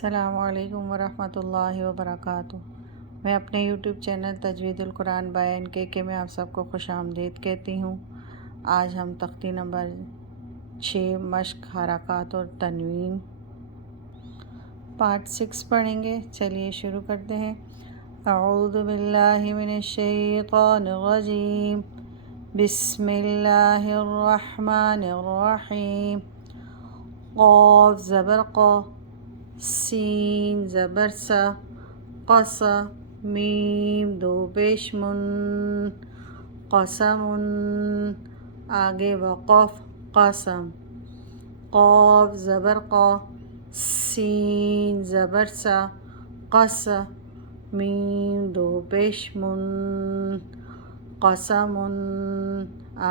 السلام علیکم ورحمۃ اللہ وبرکاتہ۔ میں اپنے یوٹیوب چینل تجوید القرآن بائی NK میں آپ سب کو خوش آمدید کہتی ہوں۔ آج ہم تختی نمبر 6 مشق حرکات اور تنوین پارٹ 6 پڑھیں گے۔ چلیے شروع کرتے ہیں۔ اعوذ باللہ من الشیطان الرجیم، بسم اللہ الرحمن الرحیم۔ قاف زبر قا، سین زبر سا، قصا میم دو پیش من، قسم آگے وقف قسم۔ قاف زبر قا، سین زبر سا، قصا میم دو پیش من، قسم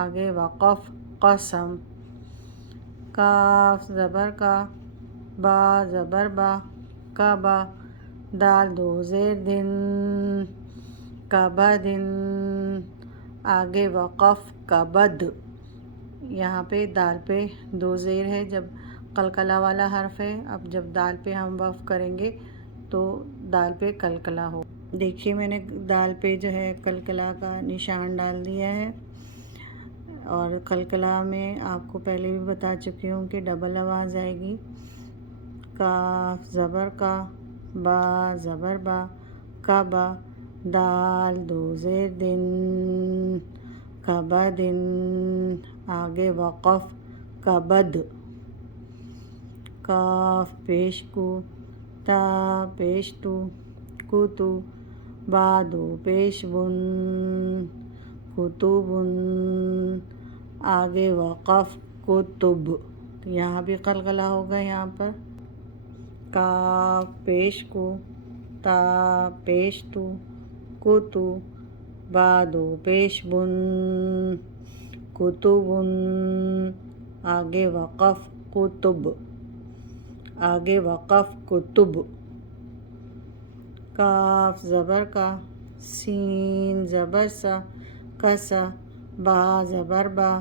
آگے وقف قسم۔ کاف زبر کا، با زبر با، کعبہ دال دو زیر دن، کبدن آگے وقف کبد۔ یہاں پہ دال پہ دو زیر ہے جب قلقلہ والا حرف ہے۔ اب جب دال پہ ہم وقف کریں گے تو دال پہ قلقلہ ہو۔ دیکھیے میں نے دال پہ جو ہے قلقلہ کا نشان ڈال دیا ہے، اور قلقلہ میں آپ کو پہلے بھی بتا چکی ہوں کہ ڈبل آواز آئے گی۔ کاف زبر کا، با زبر با، کعبہ دال دو زیر دن، کبدن آگے وقف کبد۔ کاف پیش کو، تا پیش تو، کتو با دو پیش بن، کتبن آگے وقف کتب۔ یہاں بھی قلقلہ ہوگا۔ یہاں پر کاف پیش کو، تا پیش تو، کتو با دو پیش بن، کتبن آگے وقف کتب، آگے وقف کتب۔ کاف زبر کا، سین زبر سا، کسا با زبر با،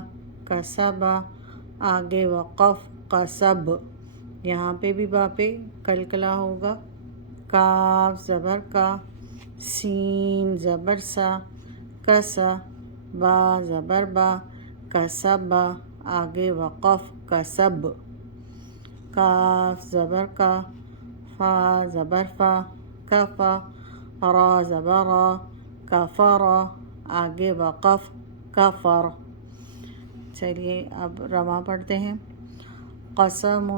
کسبا آگے وقف قصب۔ یہاں پہ بھی با پہ قلقلہ ہوگا۔ کاف زبر کا، سین زبر سا، کسا با زبر با، کسبا آگے وقف کسب۔ کاف زبر کا، فا زبر فا، کفا را زبر را، کفرا آگے وقف کفر۔ چلیے اب رواں پڑھتے ہیں۔ قسم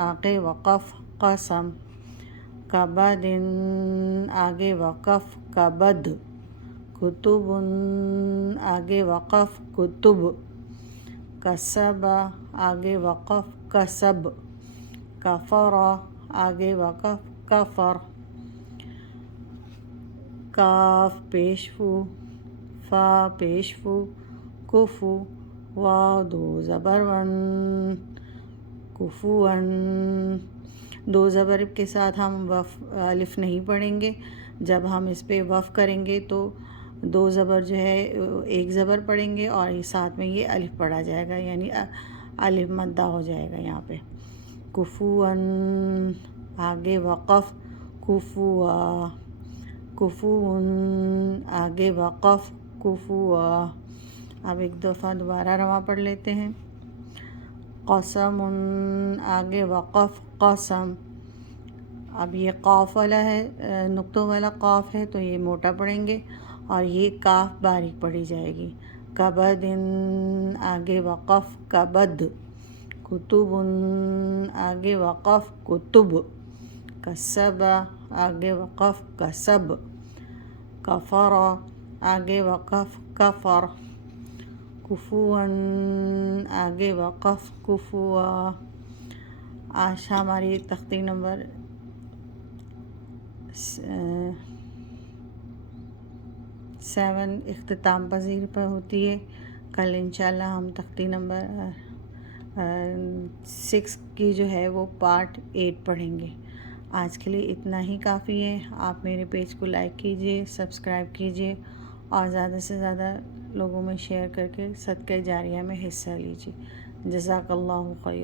آگے وقف قسم، کبد آگے وقف کبد، کتب آگے وقف کتب، کسب آگے وقف کسب، کفر آگے وقف کفر۔ کاف پیش فو، فا پیش فو، کفو واو دو زبر ون، کفون۔ دو زبر کے ساتھ ہم الف نہیں پڑھیں گے۔ جب ہم اس پہ وقف کریں گے تو دو زبر جو ہے ایک زبر پڑھیں گے اور ساتھ میں یہ الف پڑھا جائے گا، یعنی الف مدہ ہو جائے گا یہاں پہ۔ کفون آگے وقف کفوا، کفون آگے وقف کفوا۔ اب ایک دفعہ دوبارہ رواں پڑھ لیتے ہیں۔ قسم آگے وقف قسم۔ اب یہ قاف والا ہے، نقطوں والا قاف ہے تو یہ موٹا پڑھیں گے، اور یہ کاف باریک پڑھی جائے گی۔ کبد آگے وقف کبد، کتب آگے وقف کتب، کسب آگے وقف کسب، کفر آگے وقف کفر، کفون آگے وقف کفوا۔ آج ہماری تختی نمبر 7 اختتام پذیر پر ہوتی ہے۔ کل انشاءاللہ ہم تختی نمبر 6 کی جو ہے وہ پارٹ 8 پڑھیں گے۔ آج کے لیے اتنا ہی کافی ہے۔ آپ میرے پیج کو لائک کیجئے، سبسکرائب کیجئے، اور زیادہ سے زیادہ لوگوں میں شیئر کر کے صدقہ جاریہ میں حصہ لیجئے۔ جزاک اللہ خیر۔